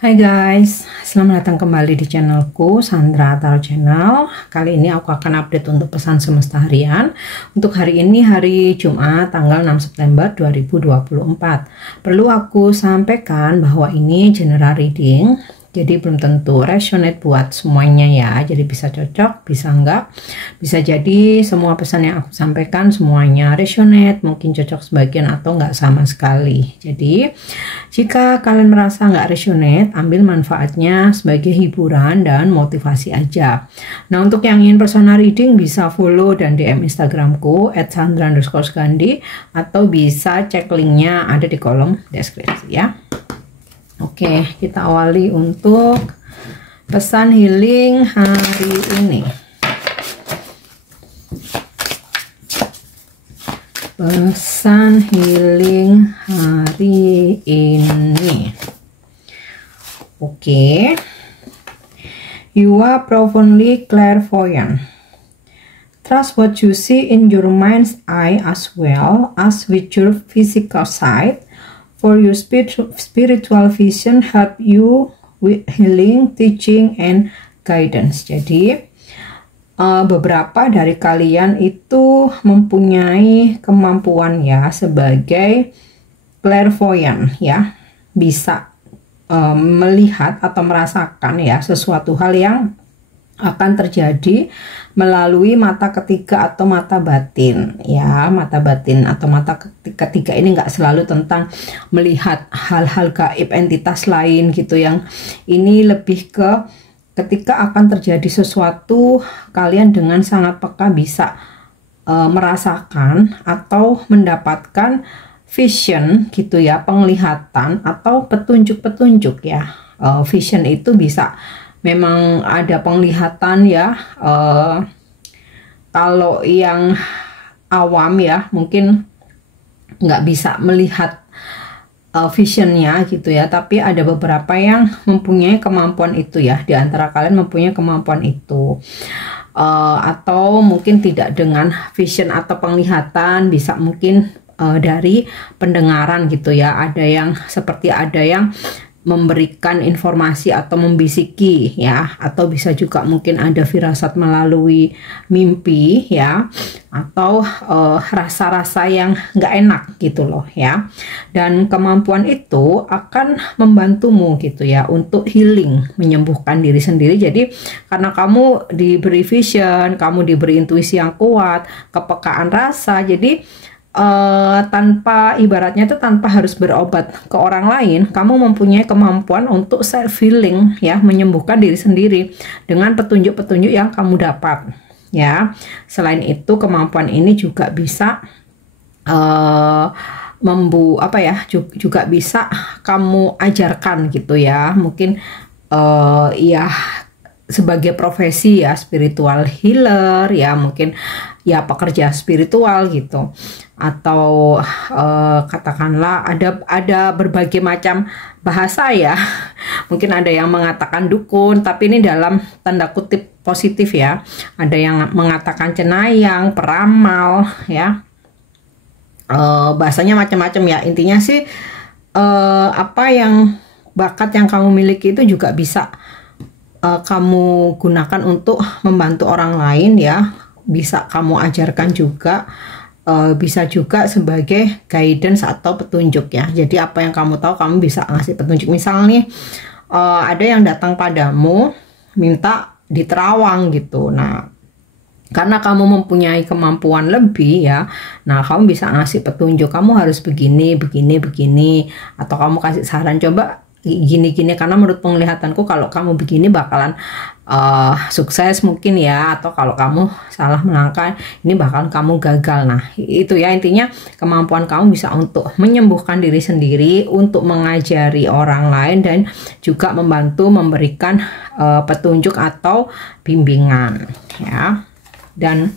Hai guys, selamat datang kembali di channelku Sandra Tarot Channel. Kali ini aku akan update untuk pesan semesta harian. Untuk hari ini hari Jumat tanggal 6 September 2024. Perlu aku sampaikan bahwa ini general reading, jadi belum tentu resonate buat semuanya ya. Jadi bisa cocok, bisa enggak. Bisa jadi semua pesan yang aku sampaikan semuanya resonate, mungkin cocok sebagian atau enggak sama sekali. Jadi jika kalian merasa enggak resonate, ambil manfaatnya sebagai hiburan dan motivasi aja. Nah, untuk yang ingin personal reading bisa follow dan DM Instagramku @sandra_gandhi atau bisa cek linknya ada di kolom deskripsi ya. Oke, kita awali untuk pesan healing hari ini. Pesan healing hari ini. Oke. You are profoundly clairvoyant. Trust what you see in your mind's eye as well as with your physical sight. For your spiritual vision help you with healing, teaching, and guidance. Jadi beberapa dari kalian itu mempunyai kemampuan ya sebagai clairvoyant ya, bisa melihat atau merasakan ya sesuatu hal yang akan terjadi melalui mata ketiga atau mata batin ya. Mata batin atau mata ketiga ini nggak selalu tentang melihat hal-hal gaib entitas lain gitu, yang ini lebih ke ketika akan terjadi sesuatu kalian dengan sangat peka bisa merasakan atau mendapatkan vision gitu ya, penglihatan atau petunjuk-petunjuk ya. Vision itu bisa memang ada penglihatan ya, kalau yang awam ya mungkin nggak bisa melihat visionnya gitu ya, tapi ada beberapa yang mempunyai kemampuan itu ya, di antara kalian mempunyai kemampuan itu. Atau mungkin tidak dengan vision atau penglihatan, bisa mungkin dari pendengaran gitu ya, ada yang seperti ada yang memberikan informasi atau membisiki ya, atau bisa juga mungkin ada firasat melalui mimpi ya, atau rasa-rasa yang nggak enak gitu loh ya. Dan kemampuan itu akan membantumu gitu ya untuk healing, menyembuhkan diri sendiri. Jadi karena kamu diberi vision, kamu diberi intuisi yang kuat, kepekaan rasa, jadi tanpa ibaratnya itu tanpa harus berobat ke orang lain, kamu mempunyai kemampuan untuk self healing ya, menyembuhkan diri sendiri dengan petunjuk-petunjuk yang kamu dapat ya. Selain itu kemampuan ini juga bisa juga bisa kamu ajarkan gitu ya, mungkin ya sebagai profesi ya, spiritual healer ya, mungkin ya pekerja spiritual gitu, atau katakanlah ada berbagai macam bahasa ya. Mungkin ada yang mengatakan dukun, tapi ini dalam tanda kutip positif ya. Ada yang mengatakan cenayang, peramal ya, bahasanya macam-macam ya. Intinya sih apa yang bakat yang kamu miliki itu juga bisa kamu gunakan untuk membantu orang lain ya. Bisa kamu ajarkan juga, bisa juga sebagai guidance atau petunjuk ya. Jadi apa yang kamu tahu kamu bisa ngasih petunjuk. Misalnya ada yang datang padamu minta diterawang gitu. Nah, karena kamu mempunyai kemampuan lebih ya, nah kamu bisa ngasih petunjuk, kamu harus begini, begini, begini, atau kamu kasih saran, coba gini-gini karena menurut penglihatanku kalau kamu begini bakalan sukses mungkin ya, atau kalau kamu salah melangkah ini bakalan kamu gagal. Nah itu ya, intinya kemampuan kamu bisa untuk menyembuhkan diri sendiri, untuk mengajari orang lain, dan juga membantu memberikan petunjuk atau bimbingan ya. Dan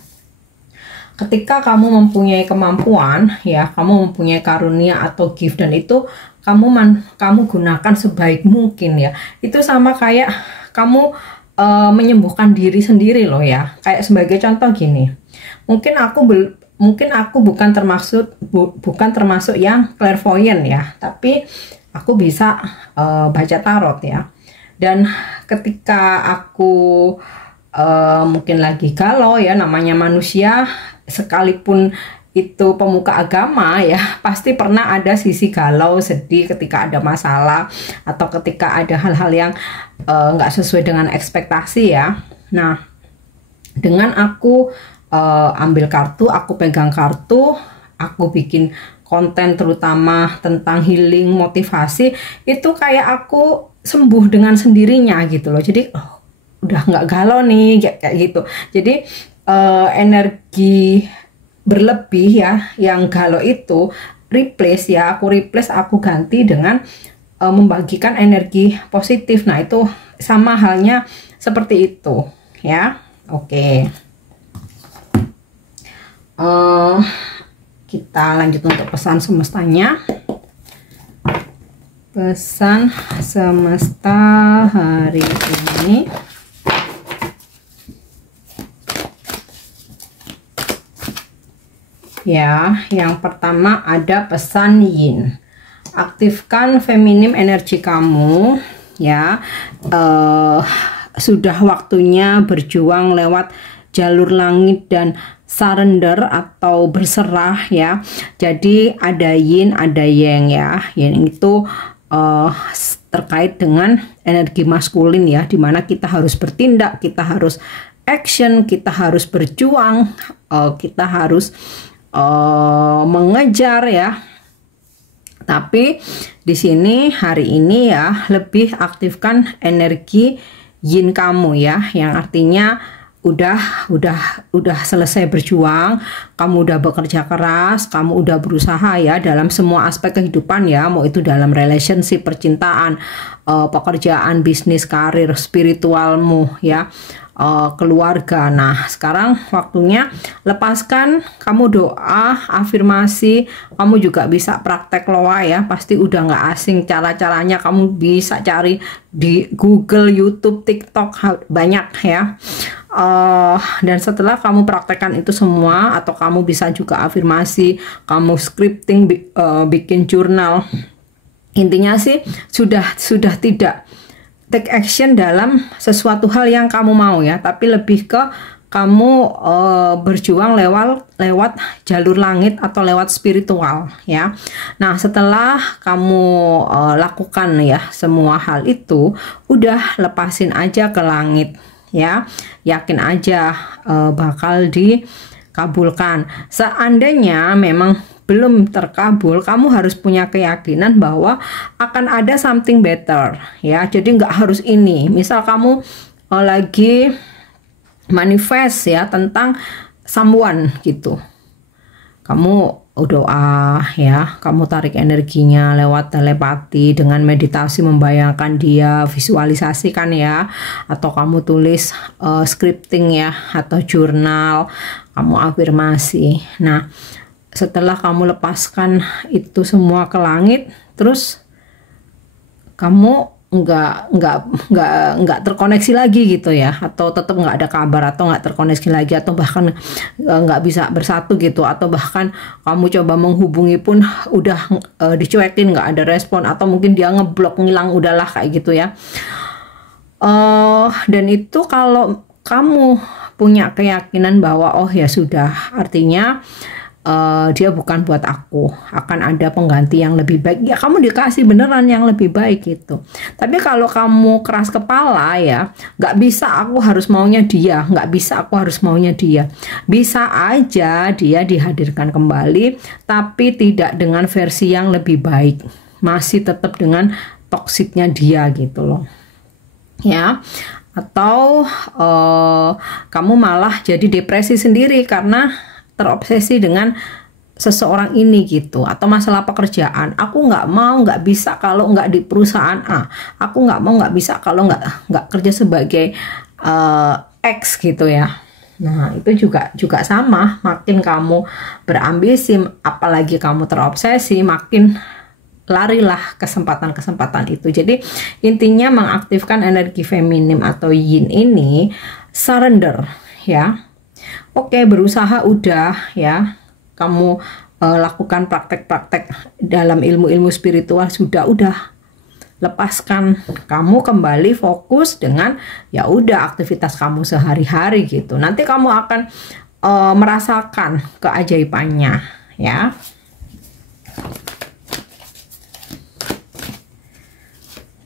ketika kamu mempunyai kemampuan ya, kamu mempunyai karunia atau gift, dan itu kamu gunakan sebaik mungkin ya. Itu sama kayak kamu menyembuhkan diri sendiri loh ya. Kayak sebagai contoh gini, mungkin aku bukan termasuk yang clairvoyant ya, tapi aku bisa baca tarot ya. Dan ketika aku mungkin lagi galau ya, namanya manusia, sekalipun itu pemuka agama ya, pasti pernah ada sisi galau, sedih ketika ada masalah atau ketika ada hal-hal yang nggak sesuai dengan ekspektasi ya. Nah, dengan aku ambil kartu, aku pegang kartu, aku bikin konten terutama tentang healing, motivasi, itu kayak aku sembuh dengan sendirinya gitu loh. Jadi udah nggak galau nih kayak gitu. Jadi energi berlebih ya yang galau itu aku ganti dengan membagikan energi positif. Nah, itu sama halnya seperti itu ya. Oke. Kita lanjut untuk pesan semestanya. Pesan semesta hari ini. Ya, yang pertama ada pesan yin. Aktifkan feminim energi kamu ya. Sudah waktunya berjuang lewat jalur langit dan surrender atau berserah ya. Jadi ada yin, ada yang ya. Yin itu terkait dengan energi maskulin ya, dimana kita harus bertindak, kita harus action, kita harus berjuang, kita harus mengejar ya. Tapi di sini hari ini ya lebih aktifkan energi yin kamu ya, yang artinya udah selesai berjuang, kamu udah bekerja keras, kamu udah berusaha ya dalam semua aspek kehidupan ya, mau itu dalam relationship, percintaan, pekerjaan, bisnis, karir, spiritualmu ya, keluarga. Nah, sekarang waktunya lepaskan, kamu doa, afirmasi, kamu juga bisa praktek loa ya, pasti udah nggak asing cara-caranya, kamu bisa cari di Google, YouTube, TikTok, banyak ya. Dan setelah kamu praktekkan itu semua, atau kamu bisa juga afirmasi, kamu scripting, bikin jurnal, intinya sih sudah tidak take action dalam sesuatu hal yang kamu mau ya, tapi lebih ke kamu berjuang lewat jalur langit atau lewat spiritual ya. Nah, setelah kamu lakukan ya semua hal itu, udah lepasin aja ke langit ya, yakin aja bakal dikabulkan. Seandainya memang belum terkabul, kamu harus punya keyakinan bahwa akan ada something better ya. Jadi nggak harus ini. Misal kamu lagi manifest ya tentang someone gitu, kamu doa ya, kamu tarik energinya lewat telepati dengan meditasi, membayangkan dia, visualisasikan ya, atau kamu tulis scripting ya, atau jurnal, kamu afirmasi. Nah, setelah kamu lepaskan itu semua ke langit, terus kamu nggak terkoneksi lagi gitu ya, atau tetap nggak ada kabar, atau nggak terkoneksi lagi, atau bahkan nggak bisa bersatu gitu, atau bahkan kamu coba menghubungi pun udah dicuekin, nggak ada respon, atau mungkin dia ngeblok, ngilang, udahlah kayak gitu ya. Dan itu kalau kamu punya keyakinan bahwa oh ya sudah, artinya dia bukan buat aku, akan ada pengganti yang lebih baik ya, kamu dikasih beneran yang lebih baik gitu. Tapi kalau kamu keras kepala ya, nggak bisa aku harus maunya dia, nggak bisa aku harus maunya dia, bisa aja dia dihadirkan kembali tapi tidak dengan versi yang lebih baik, masih tetap dengan toksiknya dia gitu loh ya. Atau kamu malah jadi depresi sendiri karena terobsesi dengan seseorang ini gitu, atau masalah pekerjaan, aku nggak mau, nggak bisa kalau nggak di perusahaan A, aku nggak mau, nggak bisa kalau nggak kerja sebagai X gitu ya. Nah, itu juga sama, makin kamu berambisi, apalagi kamu terobsesi, makin larilah kesempatan-kesempatan itu. Jadi intinya mengaktifkan energi feminim atau yin ini, surrender ya. Oke, berusaha udah ya, kamu lakukan praktek-praktek dalam ilmu-ilmu spiritual udah lepaskan, kamu kembali fokus dengan ya udah aktivitas kamu sehari-hari gitu. Nanti kamu akan merasakan keajaibannya ya.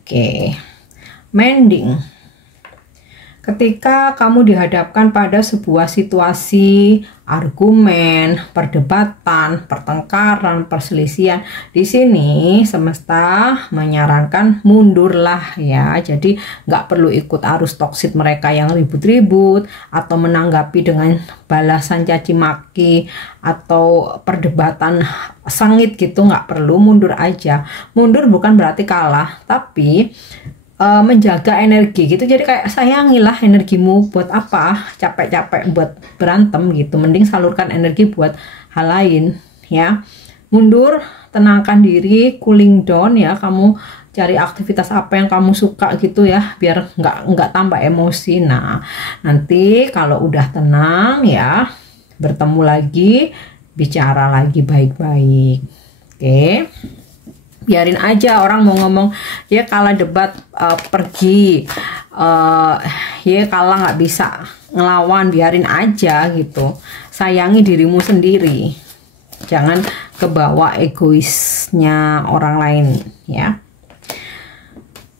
Oke, mending. Ketika kamu dihadapkan pada sebuah situasi, argumen, perdebatan, pertengkaran, perselisihan, di sini semesta menyarankan mundurlah ya. Jadi nggak perlu ikut arus toksit mereka yang ribut-ribut atau menanggapi dengan balasan caci maki atau perdebatan sengit gitu, nggak perlu, mundur aja. Mundur bukan berarti kalah, tapi menjaga energi gitu. Jadi kayak sayangilah energimu, buat apa capek-capek buat berantem gitu, mending salurkan energi buat hal lain ya. Mundur, tenangkan diri, cooling down ya, kamu cari aktivitas apa yang kamu suka gitu ya, biar nggak tambah emosi. Nah nanti kalau udah tenang ya, bertemu lagi, bicara lagi baik-baik. Oke, biarin aja orang mau ngomong ya kalah debat, pergi, ya kalah nggak bisa ngelawan, biarin aja gitu. Sayangi dirimu sendiri, jangan kebawa egoisnya orang lain ya.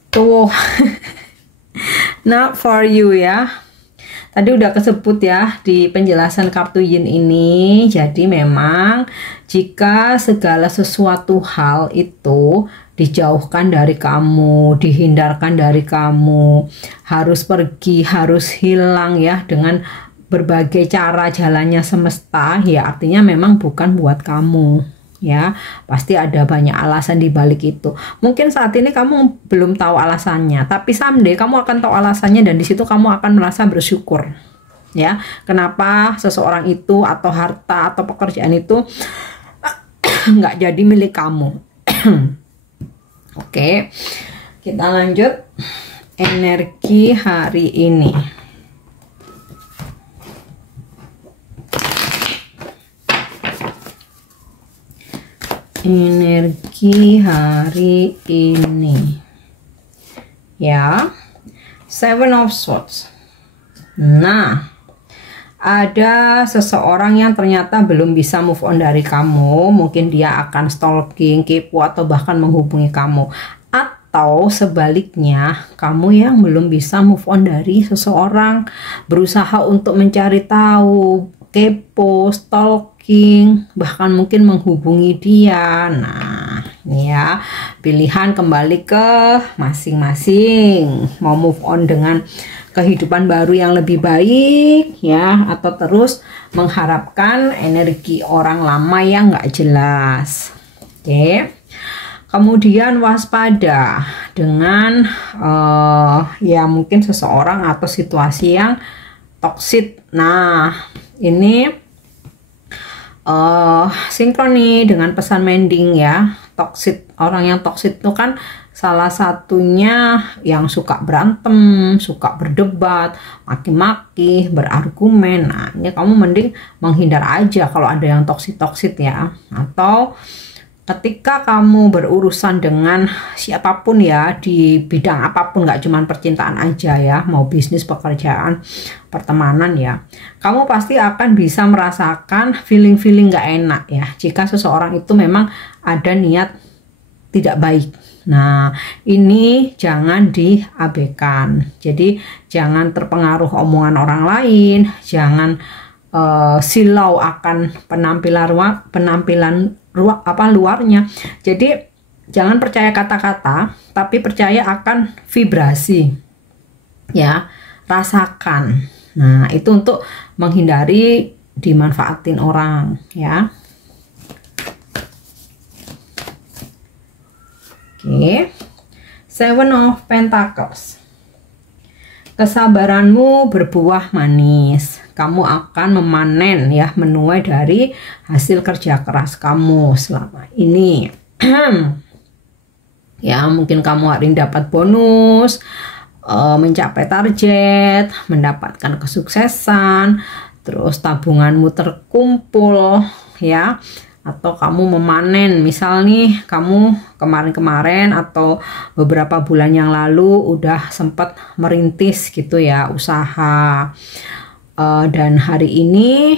Tuh not for you ya. Tadi udah kesebut ya di penjelasan kartu yin ini. Jadi memang jika segala sesuatu hal itu dijauhkan dari kamu, dihindarkan dari kamu, harus pergi, harus hilang ya dengan berbagai cara jalannya semesta, ya artinya memang bukan buat kamu. Ya, pasti ada banyak alasan di balik itu. Mungkin saat ini kamu belum tahu alasannya, tapi someday kamu akan tahu alasannya, dan di situ kamu akan merasa bersyukur. Ya, kenapa seseorang itu atau harta atau pekerjaan itu nggak jadi milik kamu. Oke, kita lanjut energi hari ini. Energi hari ini ya, Seven of Swords. Nah, ada seseorang yang ternyata belum bisa move on dari kamu. Mungkin dia akan stalking, kepo, atau bahkan menghubungi kamu. Atau sebaliknya, kamu yang belum bisa move on dari seseorang, berusaha untuk mencari tahu, kepo, stalking, bahkan mungkin menghubungi dia. Nah, ini ya, pilihan kembali ke masing-masing. Mau move on dengan kehidupan baru yang lebih baik ya, atau terus mengharapkan energi orang lama yang nggak jelas. Oke. Kemudian waspada dengan ya mungkin seseorang atau situasi yang toksik. Nah, ini sinkron nih dengan pesan mending ya. Toksik, orang yang toksik itu kan salah satunya yang suka berantem, suka berdebat, maki-maki, berargumen. Nah, ini kamu mending menghindar aja kalau ada yang toksik-toksik ya. Atau ketika kamu berurusan dengan siapapun ya, di bidang apapun, nggak cuma percintaan aja ya, mau bisnis, pekerjaan, pertemanan ya, kamu pasti akan bisa merasakan feeling-feeling nggak enak ya, jika seseorang itu memang ada niat tidak baik. Nah, ini jangan diabaikan. Jadi jangan terpengaruh omongan orang lain, jangan silau akan penampilan luarnya. Jadi jangan percaya kata-kata, tapi percaya akan vibrasi ya, rasakan. Nah, itu untuk menghindari dimanfaatin orang ya. Oke, Seven of Pentacles. Kesabaranmu berbuah manis. Kamu akan memanen ya, menuai dari hasil kerja keras kamu selama ini. Ya, mungkin kamu hari ini dapat bonus, mencapai target, mendapatkan kesuksesan, terus tabunganmu terkumpul ya, atau kamu memanen. Misal nih kamu kemarin-kemarin atau beberapa bulan yang lalu udah sempat merintis gitu ya usaha, dan hari ini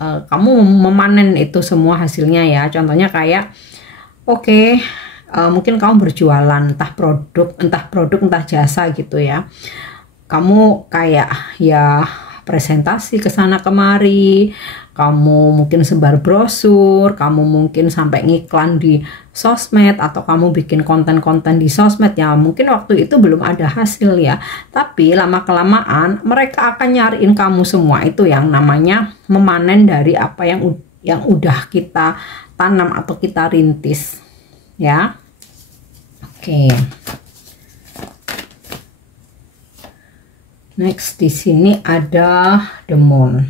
kamu memanen itu semua hasilnya ya. Contohnya kayak oke, mungkin kamu berjualan entah produk entah jasa gitu ya. Kamu kayak ya presentasi ke sana kemari, kamu mungkin sebar brosur, kamu mungkin sampai ngiklan di sosmed, atau kamu bikin konten-konten di sosmed ya. Mungkin waktu itu belum ada hasil ya, tapi lama-kelamaan mereka akan nyariin kamu semua. Itu yang namanya memanen dari apa yang udah kita tanam atau kita rintis ya. Oke. Next di sini ada The Moon.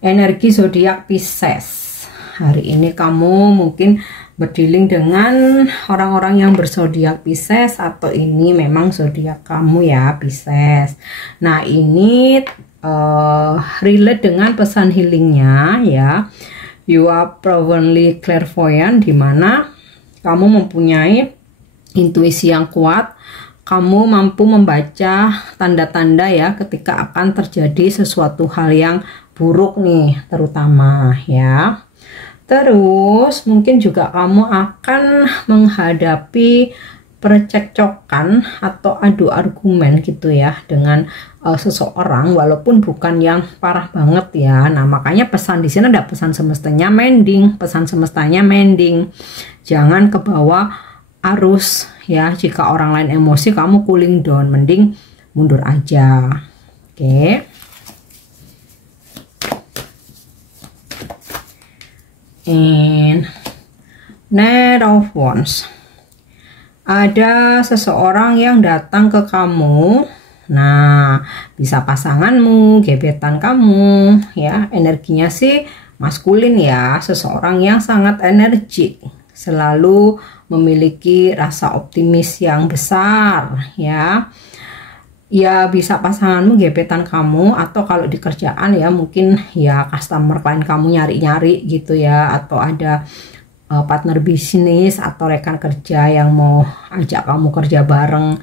Energi zodiak Pisces. Hari ini kamu mungkin berdealing dengan orang-orang yang berzodiak Pisces, atau ini memang zodiak kamu ya Pisces. Nah, ini relate dengan pesan healingnya ya. You are provenly clairvoyant, dimana kamu mempunyai intuisi yang kuat. Kamu mampu membaca tanda-tanda ya ketika akan terjadi sesuatu hal yang buruk nih terutama ya. Terus mungkin juga kamu akan menghadapi percekcokan atau adu argumen gitu ya dengan seseorang, walaupun bukan yang parah banget ya. Nah, makanya pesan di sini ada pesan semestanya mending, jangan kebawa arus ya. Jika orang lain emosi, kamu cooling down, mending mundur aja. Oke. And Knight of Wands. Ada seseorang yang datang ke kamu. Nah, bisa pasanganmu, gebetan kamu ya. Energinya sih maskulin ya, seseorang yang sangat energik, selalu memiliki rasa optimis yang besar ya. Ya, bisa pasanganmu, gebetan kamu, atau kalau di kerjaan ya mungkin ya customer klien kamu nyari-nyari gitu ya, atau ada partner bisnis atau rekan kerja yang mau ajak kamu kerja bareng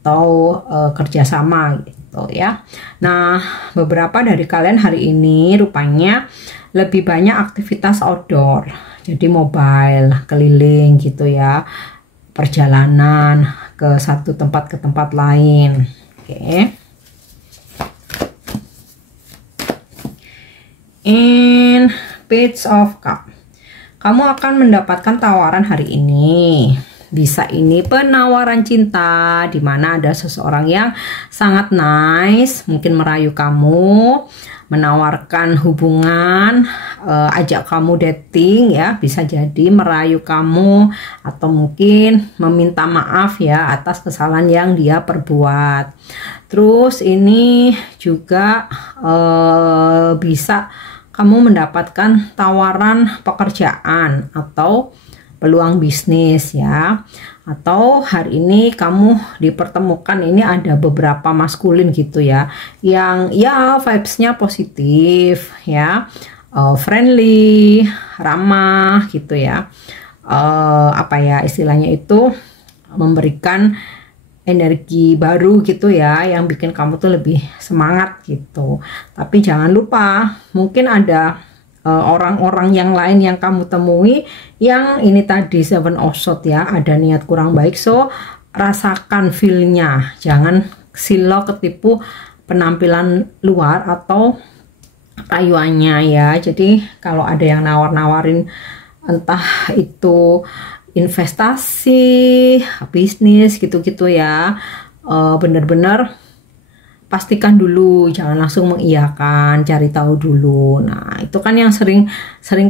atau kerjasama gitu ya. Nah, beberapa dari kalian hari ini rupanya lebih banyak aktivitas outdoor, jadi mobile, keliling gitu ya, perjalanan ke satu tempat ke tempat lain. Oke. In Page of Cup, kamu akan mendapatkan tawaran hari ini. Bisa ini penawaran cinta, dimana ada seseorang yang sangat nice, mungkin merayu kamu, menawarkan hubungan, ajak kamu dating ya, bisa jadi merayu kamu, atau mungkin meminta maaf ya atas kesalahan yang dia perbuat. Terus ini juga bisa kamu mendapatkan tawaran pekerjaan atau peluang bisnis ya. Atau hari ini kamu dipertemukan, ini ada beberapa maskulin gitu ya, yang ya vibes-nya positif ya, friendly, ramah gitu ya, apa ya istilahnya itu, memberikan energi baru gitu ya, yang bikin kamu tuh lebih semangat gitu. Tapi jangan lupa, mungkin ada orang-orang yang lain yang kamu temui yang ini tadi Seven of Swords ya, ada niat kurang baik. So rasakan feel-nya, jangan silo ketipu penampilan luar atau rayuannya ya. Jadi kalau ada yang nawar-nawarin entah itu investasi, bisnis gitu-gitu ya, bener-bener pastikan dulu, jangan langsung mengiyakan, cari tahu dulu. Nah, itu kan yang sering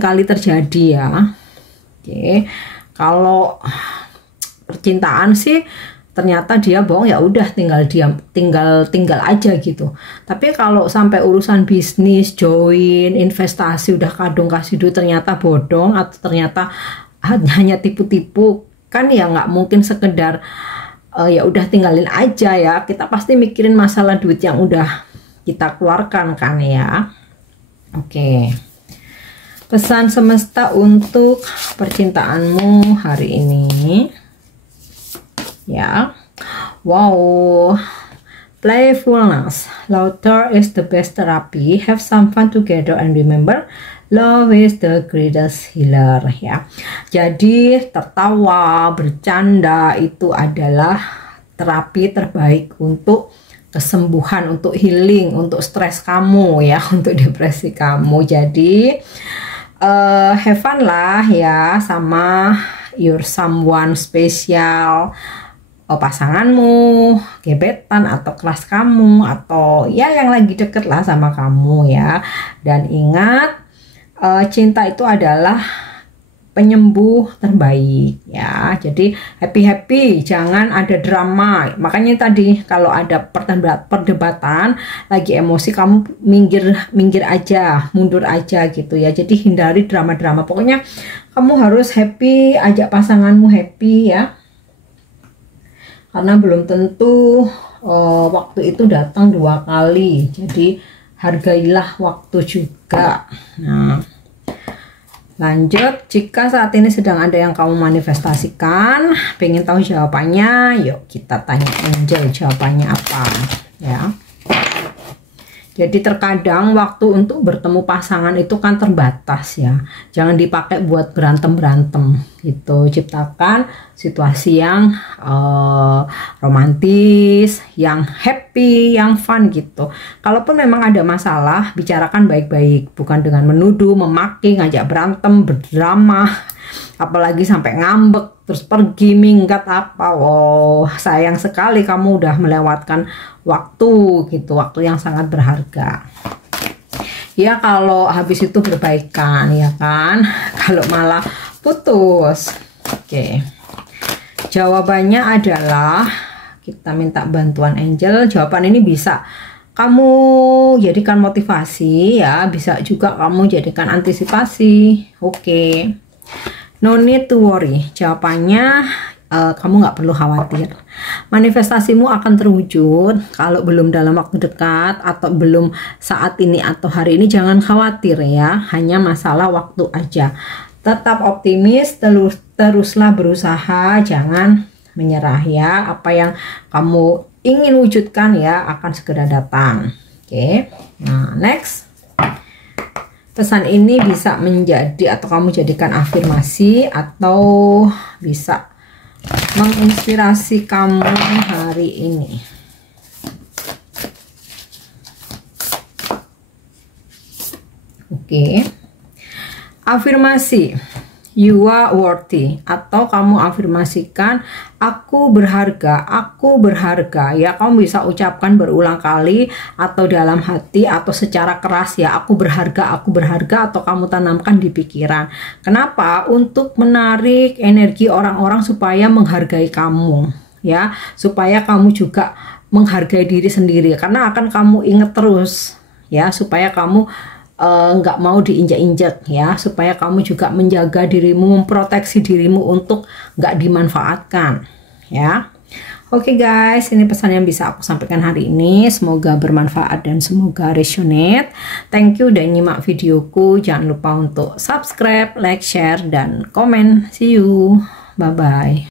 kali terjadi ya. Oke. Kalau percintaan sih ternyata dia bohong, ya udah tinggal diam, tinggal aja gitu. Tapi kalau sampai urusan bisnis, join, investasi, udah kadung kasih duit ternyata bodong, atau ternyata hanya tipu-tipu, kan ya nggak mungkin sekedar ya udah tinggalin aja ya. Kita pasti mikirin masalah duit yang udah kita keluarkan kan ya. Oke. Pesan semesta untuk percintaanmu hari ini. Ya. Wow. Playfulness. Laughter is the best therapy. Have some fun together and remember, love is the greatest healer. Ya. Jadi tertawa, bercanda itu adalah terapi terbaik untuk kesembuhan, untuk healing, untuk stres kamu ya, untuk depresi kamu. Jadi have fun lah ya sama your someone spesial, pasanganmu, gebetan atau kelas kamu, atau ya yang lagi deket lah sama kamu ya. Dan ingat, cinta itu adalah penyembuh terbaik ya. Jadi happy, jangan ada drama. Makanya tadi kalau ada perdebatan, lagi emosi, kamu minggir aja, mundur aja gitu ya. Jadi hindari drama-drama. Pokoknya kamu harus happy, ajak pasanganmu happy ya. Karena belum tentu waktu itu datang 2 kali. Jadi hargailah waktu juga. Nah, lanjut, jika saat ini sedang ada yang kamu manifestasikan, pengen tahu jawabannya, yuk kita tanya angel jawabannya apa ya. Jadi terkadang waktu untuk bertemu pasangan itu kan terbatas ya. Jangan dipakai buat berantem-berantem gitu. Ciptakan situasi yang romantis, yang happy, yang fun gitu. Kalaupun memang ada masalah, bicarakan baik-baik, bukan dengan menuduh, memaki, ngajak berantem, berdrama, apalagi sampai ngambek terus pergi minggat apa. Wow, sayang sekali kamu udah melewatkan waktu gitu, waktu yang sangat berharga ya. Kalau habis itu berbaikan ya kan, kalau malah putus. Oke, jawabannya adalah kita minta bantuan angel. Jawaban ini bisa kamu jadikan motivasi ya, bisa juga kamu jadikan antisipasi. Oke. No need to worry. Jawabannya kamu nggak perlu khawatir. Manifestasimu akan terwujud. Kalau belum dalam waktu dekat atau belum saat ini atau hari ini, jangan khawatir ya. Hanya masalah waktu aja. Tetap optimis, teruslah berusaha, jangan menyerah ya. Apa yang kamu ingin wujudkan ya akan segera datang. Oke. Nah, next. Pesan ini bisa menjadi atau kamu jadikan afirmasi atau bisa menginspirasi kamu hari ini. Oke. Afirmasi. You are worthy, atau kamu afirmasikan aku berharga ya. Kamu bisa ucapkan berulang kali atau dalam hati atau secara keras ya, aku berharga, atau kamu tanamkan di pikiran. Kenapa? Untuk menarik energi orang-orang supaya menghargai kamu ya, supaya kamu juga menghargai diri sendiri, karena akan kamu ingat terus ya, supaya kamu nggak mau diinjak-injak ya, supaya kamu juga menjaga dirimu, memproteksi dirimu untuk nggak dimanfaatkan ya. Oke guys, ini pesan yang bisa aku sampaikan hari ini. Semoga bermanfaat dan semoga resonate. Thank you udah nyimak videoku. Jangan lupa untuk subscribe, like, share, dan komen. See you, bye bye.